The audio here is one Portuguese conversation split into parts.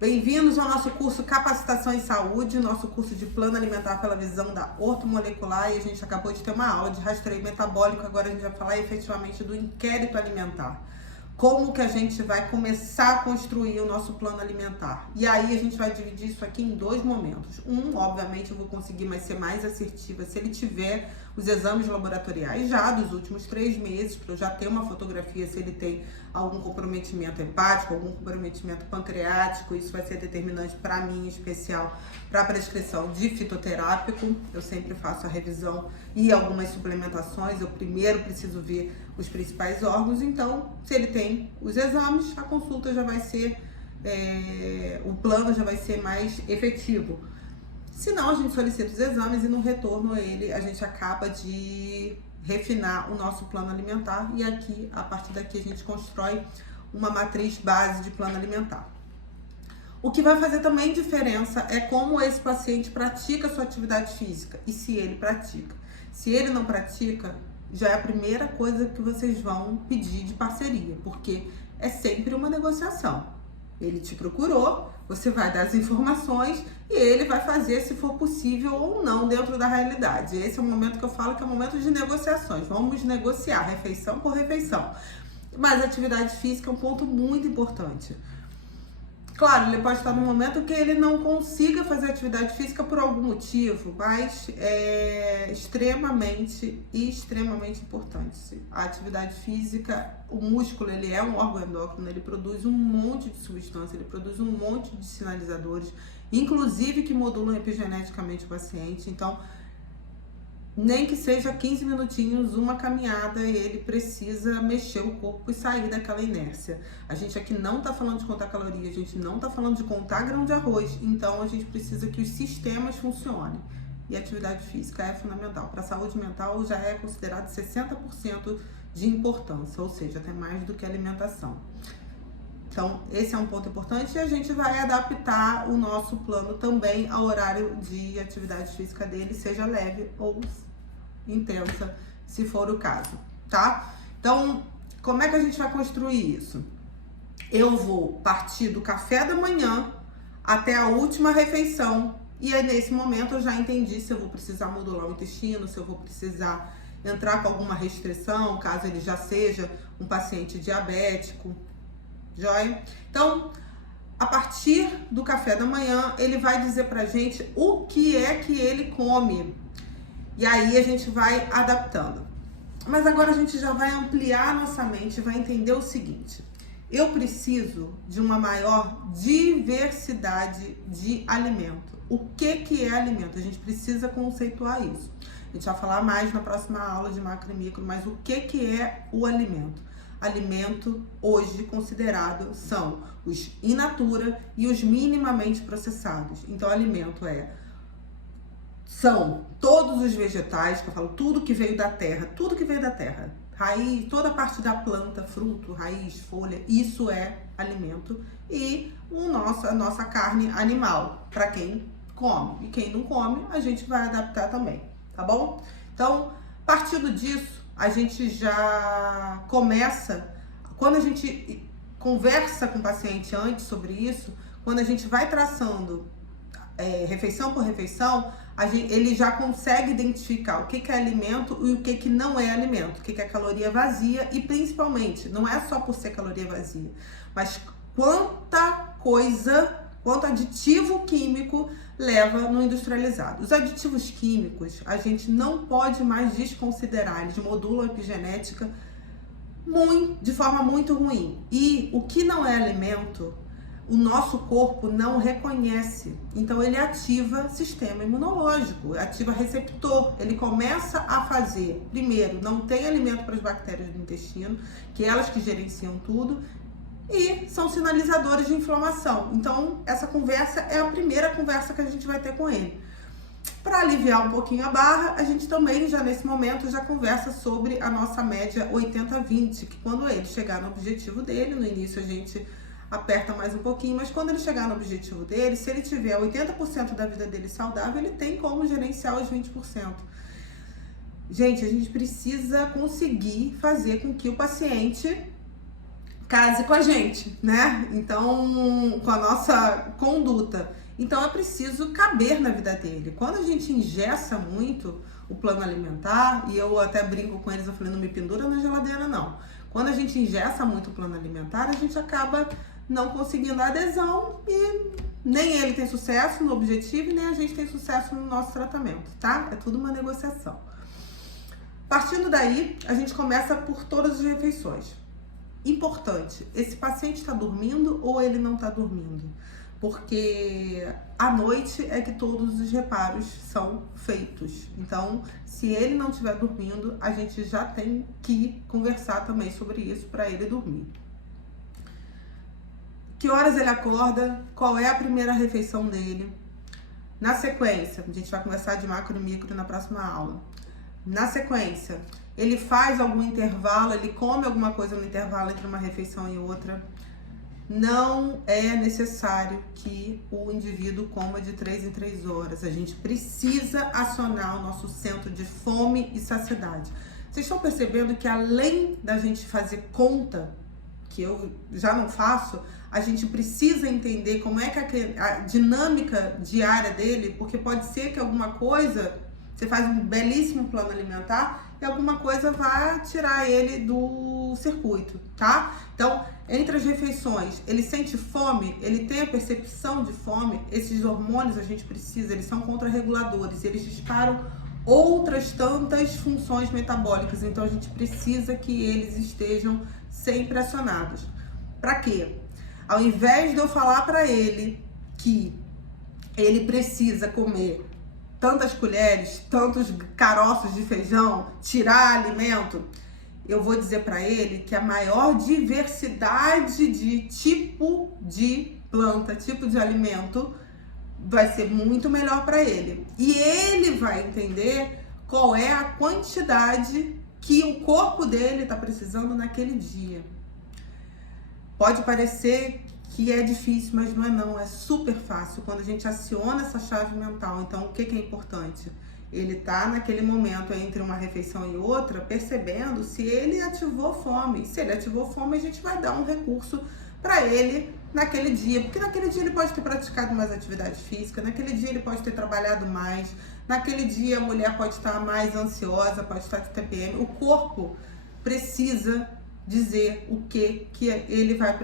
Bem-vindos ao nosso curso Capacitação em Saúde, nosso curso de Plano Alimentar pela visão da ortomolecular, e a gente acabou de ter uma aula de rastreio metabólico. Agora a gente vai falar efetivamente do inquérito alimentar. Como que a gente vai começar a construir o nosso plano alimentar. E aí a gente vai dividir isso aqui em dois momentos. Obviamente eu vou conseguir ser mais assertiva se ele tiver os exames laboratoriais já dos últimos 3 meses, para eu já ter uma fotografia se ele tem algum comprometimento hepático, algum comprometimento pancreático. Isso vai ser determinante para mim, em especial para a prescrição de fitoterápico. Eu sempre faço a revisão e algumas suplementações. Eu primeiro preciso ver os principais órgãos, então se ele tem os exames, a consulta já vai ser, o plano já vai ser mais efetivo. Se não, a gente solicita os exames e no retorno a gente acaba de refinar o nosso plano alimentar, e aqui, a partir daqui, a gente constrói uma matriz base de plano alimentar. O que vai fazer também diferença é como esse paciente pratica a sua atividade física e se ele pratica. Se ele não pratica, já é a primeira coisa que vocês vão pedir de parceria, porque é sempre uma negociação. Ele te procurou, você vai dar as informações e ele vai fazer se for possível ou não dentro da realidade. Esse é o momento que eu falo que é o momento de negociações. Vamos negociar refeição por refeição. Mas a atividade física é um ponto muito importante. Claro, ele pode estar num momento que ele não consiga fazer atividade física por algum motivo, mas é extremamente importante. A atividade física, o músculo, ele é um órgão endócrino, ele produz um monte de substância, ele produz um monte de sinalizadores, inclusive que modulam epigeneticamente o paciente. Então, nem que seja 15 minutinhos, uma caminhada, ele precisa mexer o corpo e sair daquela inércia. A gente aqui não tá falando de contar caloria, a gente não tá falando de contar grão de arroz, então a gente precisa que os sistemas funcionem. E a atividade física é fundamental. Para a saúde mental já é considerado 60% de importância, ou seja, até mais do que a alimentação. Então, esse é um ponto importante, e a gente vai adaptar o nosso plano também ao horário de atividade física dele, seja leve ou intensa, se for o caso, tá? Então, como é que a gente vai construir isso? Eu vou partir do café da manhã até a última refeição, e aí nesse momento eu já entendi se eu vou precisar modular o intestino, se eu vou precisar entrar com alguma restrição, caso ele já seja um paciente diabético, joia? Então, a partir do café da manhã, ele vai dizer pra gente o que é que ele come. E aí a gente vai adaptando. Mas agora a gente já vai ampliar a nossa mente, vai entender o seguinte: eu preciso de uma maior diversidade de alimento. O que é alimento? A gente precisa conceituar isso. A gente vai falar mais na próxima aula de macro e micro, mas o que é o alimento? Alimento hoje considerado são os in natura e os minimamente processados. Então, alimento são todos os vegetais, que eu falo, tudo que veio da terra, raiz, toda a parte da planta, fruto, raiz, folha, isso é alimento. E a nossa carne animal, para quem come. E quem não come, a gente vai adaptar também, tá bom? Então, partindo disso, a gente já começa, quando a gente conversa com o paciente antes sobre isso, quando a gente vai traçando refeição por refeição, ele já consegue identificar o que é alimento e o que não é alimento, o que é caloria vazia, e principalmente, não é só por ser caloria vazia, mas quanto aditivo químico leva no industrializado. Os aditivos químicos, a gente não pode mais desconsiderar, eles modulam a epigenética de forma muito ruim. E o que não é alimento, o nosso corpo não reconhece. Então ele ativa sistema imunológico, ativa receptor. Ele começa a fazer, primeiro, não tem alimento para as bactérias do intestino, que elas que gerenciam tudo, e são sinalizadores de inflamação. Então, essa conversa é a primeira conversa que a gente vai ter com ele. Para aliviar um pouquinho a barra, a gente também, já nesse momento, já conversa sobre a nossa média 80-20, que quando ele chegar no objetivo dele, no início a gente aperta mais um pouquinho, mas quando ele chegar no objetivo dele, se ele tiver 80% da vida dele saudável, ele tem como gerenciar os 20%. Gente, a gente precisa conseguir fazer com que o paciente case com a gente, né? Então, com a nossa conduta. Então, é preciso caber na vida dele. Quando a gente engessa muito o plano alimentar, e eu até brinco com eles, eu falei, não me pendura na geladeira, não. Quando a gente engessa muito o plano alimentar, a gente acaba não conseguindo a adesão e nem ele tem sucesso no objetivo, nem a gente tem sucesso no nosso tratamento, tá? É tudo uma negociação. Partindo daí, a gente começa por todas as refeições. Importante, esse paciente está dormindo ou ele não está dormindo? Porque à noite é que todos os reparos são feitos. Então, se ele não estiver dormindo, a gente já tem que conversar também sobre isso para ele dormir. Que horas ele acorda? Qual é a primeira refeição dele? Na sequência, a gente vai conversar de macro e micro na próxima aula. Na sequência, ele faz algum intervalo, ele come alguma coisa no intervalo entre uma refeição e outra. Não é necessário que o indivíduo coma de 3 em 3 horas. A gente precisa acionar o nosso centro de fome e saciedade. Vocês estão percebendo que além da gente fazer conta, que eu já não faço, a gente precisa entender como é que a dinâmica diária dele, porque pode ser que alguma coisa, você faz um belíssimo plano alimentar e alguma coisa vai tirar ele do circuito, tá? Então, entre as refeições, ele sente fome, ele tem a percepção de fome, esses hormônios a gente precisa, eles são contrarreguladores, eles disparam outras tantas funções metabólicas, então a gente precisa que eles estejam sempre acionados. Para quê? Ao invés de eu falar para ele que ele precisa comer tantas colheres, tantos caroços de feijão, tirar alimento, eu vou dizer para ele que a maior diversidade de tipo de planta, tipo de alimento, vai ser muito melhor para ele. E ele vai entender qual é a quantidade que o corpo dele está precisando naquele dia. Pode parecer que é difícil, mas não é não, é super fácil quando a gente aciona essa chave mental. Então, o que é importante? Ele tá naquele momento entre uma refeição e outra, percebendo se ele ativou fome. Se ele ativou fome, a gente vai dar um recurso para ele naquele dia, porque naquele dia ele pode ter praticado mais atividade física, naquele dia ele pode ter trabalhado mais, naquele dia a mulher pode estar mais ansiosa, pode estar com TPM. O corpo precisa dizer o que ele vai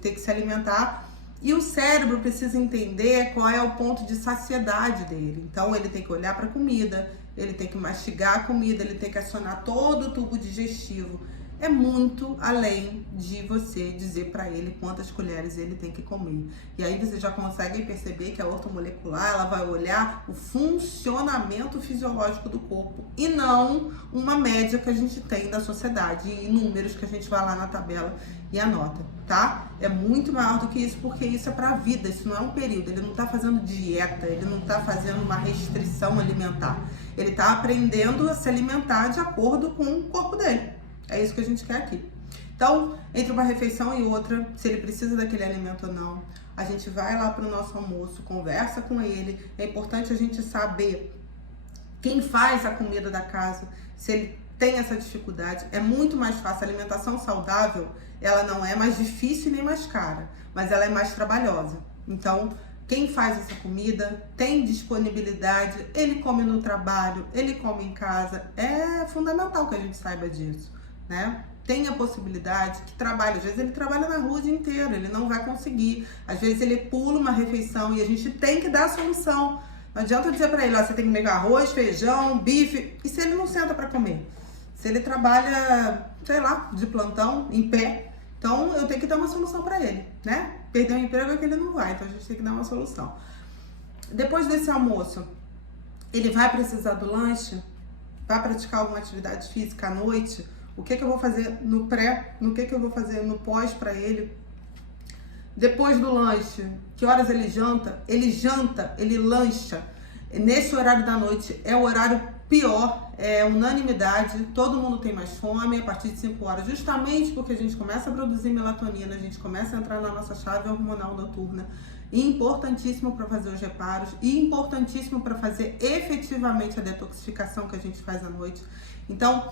ter que se alimentar, e o cérebro precisa entender qual é o ponto de saciedade dele. Então ele tem que olhar para a comida, ele tem que mastigar a comida, ele tem que acionar todo o tubo digestivo. É muito além de você dizer para ele quantas colheres ele tem que comer. E aí você já consegue perceber que a ortomolecular, ela vai olhar o funcionamento fisiológico do corpo e não uma média que a gente tem da sociedade, em números que a gente vai lá na tabela e anota, tá? É muito maior do que isso, porque isso é pra vida, isso não é um período. Ele não tá fazendo dieta, ele não tá fazendo uma restrição alimentar. Ele tá aprendendo a se alimentar de acordo com o corpo dele. É isso que a gente quer aqui. Então, entre uma refeição e outra, se ele precisa daquele alimento ou não, a gente vai lá para o nosso almoço, conversa com ele. É importante a gente saber quem faz a comida da casa, se ele tem essa dificuldade. É muito mais fácil. A alimentação saudável, ela não é mais difícil nem mais cara, mas ela é mais trabalhosa. Então, quem faz essa comida tem disponibilidade, ele come no trabalho, ele come em casa. É fundamental que a gente saiba disso, né? Tem a possibilidade que trabalha, às vezes ele trabalha na rua o dia inteiro, ele não vai conseguir, às vezes ele pula uma refeição e a gente tem que dar a solução. Não adianta eu dizer para ele, ó, você tem que comer arroz, feijão, bife, e se ele não senta para comer? Se ele trabalha, sei lá, de plantão, em pé, então eu tenho que dar uma solução para ele, né? Perder o emprego é que ele não vai, então a gente tem que dar uma solução. Depois desse almoço, ele vai precisar do lanche? Vai praticar alguma atividade física à noite? O que eu vou fazer no pré? No que eu vou fazer no pós para ele? Depois do lanche, que horas ele janta? Ele janta, ele lancha. Nesse horário da noite é o horário pior, é unanimidade, todo mundo tem mais fome a partir de 5 horas, justamente porque a gente começa a produzir melatonina, a gente começa a entrar na nossa chave hormonal noturna. Importantíssimo para fazer os reparos e importantíssimo para fazer efetivamente a detoxificação que a gente faz à noite. Então,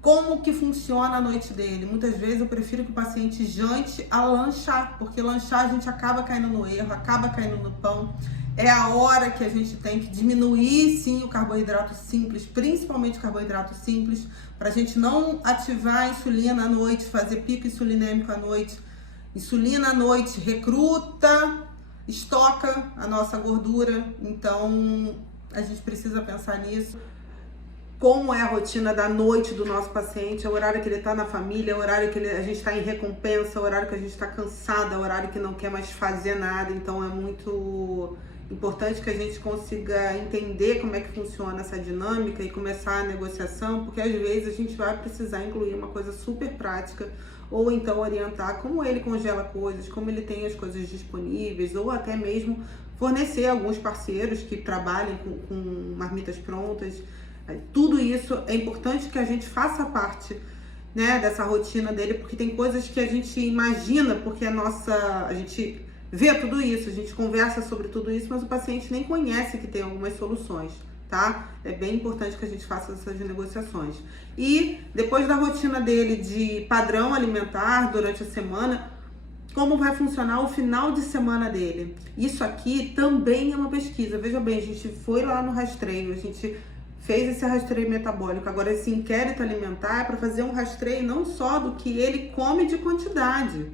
Como que funciona a noite dele? Muitas vezes eu prefiro que o paciente jante a lanchar, porque lanchar a gente acaba caindo no erro, acaba caindo no pão. É a hora que a gente tem que diminuir, sim, o carboidrato simples, principalmente o carboidrato simples, para a gente não ativar a insulina à noite, fazer pico insulinêmico à noite. Insulina à noite recruta, estoca a nossa gordura, então a gente precisa pensar nisso. Como é a rotina da noite do nosso paciente, é o horário que ele está na família, é o horário que a gente está em recompensa, é o horário que a gente está cansada, é o horário que não quer mais fazer nada. Então é muito importante que a gente consiga entender como é que funciona essa dinâmica e começar a negociação, porque às vezes a gente vai precisar incluir uma coisa super prática, ou então orientar como ele congela coisas, como ele tem as coisas disponíveis, ou até mesmo fornecer alguns parceiros que trabalhem com marmitas prontas. Tudo isso é importante que a gente faça parte, né, dessa rotina dele, porque tem coisas que a gente imagina, porque a gente vê tudo isso, a gente conversa sobre tudo isso, mas o paciente nem conhece que tem algumas soluções, tá? É bem importante que a gente faça essas negociações. E depois da rotina dele de padrão alimentar durante a semana, como vai funcionar o final de semana dele? Isso aqui também é uma pesquisa. Veja bem, a gente foi lá no rastreio, a gente fez esse rastreio metabólico. Agora, esse inquérito alimentar é para fazer um rastreio não só do que ele come de quantidade.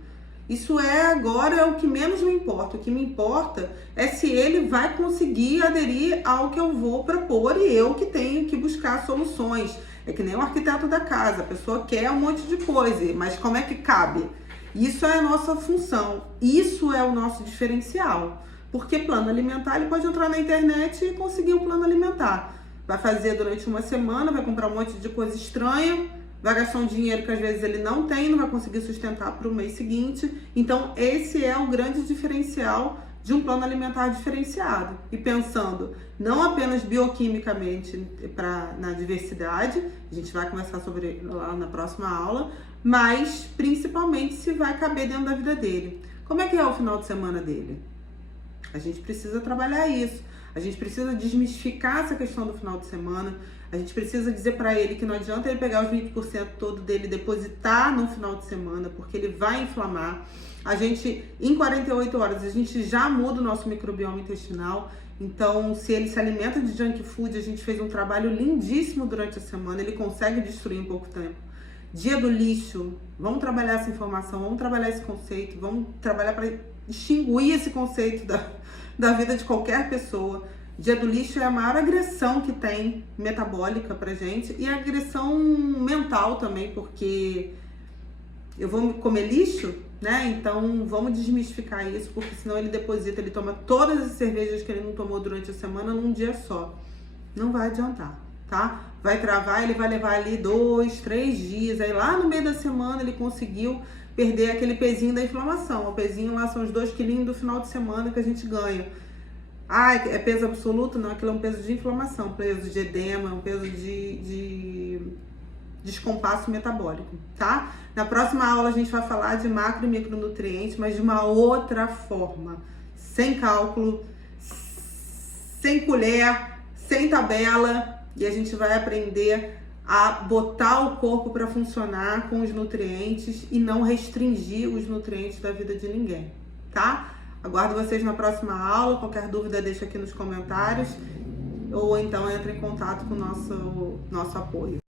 Isso agora é o que menos me importa. O que me importa é se ele vai conseguir aderir ao que eu vou propor e eu que tenho que buscar soluções. É que nem o arquiteto da casa. A pessoa quer um monte de coisa, mas como é que cabe? Isso é a nossa função. Isso é o nosso diferencial. Porque plano alimentar, ele pode entrar na internet e conseguir um plano alimentar. Vai fazer durante uma semana, vai comprar um monte de coisa estranha, vai gastar um dinheiro que às vezes ele não tem, não vai conseguir sustentar para o mês seguinte. Então, esse é o grande diferencial de um plano alimentar diferenciado. E pensando não apenas bioquimicamente na diversidade, a gente vai conversar sobre lá na próxima aula, mas principalmente se vai caber dentro da vida dele. Como é que é o final de semana dele? A gente precisa trabalhar isso. A gente precisa desmistificar essa questão do final de semana. A gente precisa dizer para ele que não adianta ele pegar os 20% todo dele e depositar no final de semana, porque ele vai inflamar. A gente, em 48 horas, a gente já muda o nosso microbioma intestinal. Então, se ele se alimenta de junk food, a gente fez um trabalho lindíssimo durante a semana. Ele consegue destruir em pouco tempo. Dia do lixo. Vamos trabalhar essa informação, vamos trabalhar esse conceito, vamos trabalhar para extinguir esse conceito da vida de qualquer pessoa. Dia do lixo é a maior agressão que tem metabólica pra gente e agressão mental também, porque eu vou comer lixo, né? Então vamos desmistificar isso, porque senão ele deposita, ele toma todas as cervejas que ele não tomou durante a semana num dia só. Não vai adiantar, tá? Vai travar, ele vai levar ali 2, 3 dias, aí lá no meio da semana ele conseguiu perder aquele pezinho da inflamação. O pezinho lá são os 2 quilinhos do final de semana que a gente ganha. Ah, é peso absoluto? Não, aquilo é um peso de inflamação, peso de edema, um peso de descompasso metabólico, tá? Na próxima aula a gente vai falar de macro e micronutrientes, mas de uma outra forma. Sem cálculo, sem colher, sem tabela, e a gente vai aprender a botar o corpo para funcionar com os nutrientes e não restringir os nutrientes da vida de ninguém, tá? Aguardo vocês na próxima aula. Qualquer dúvida deixa aqui nos comentários ou então entre em contato com o nosso apoio.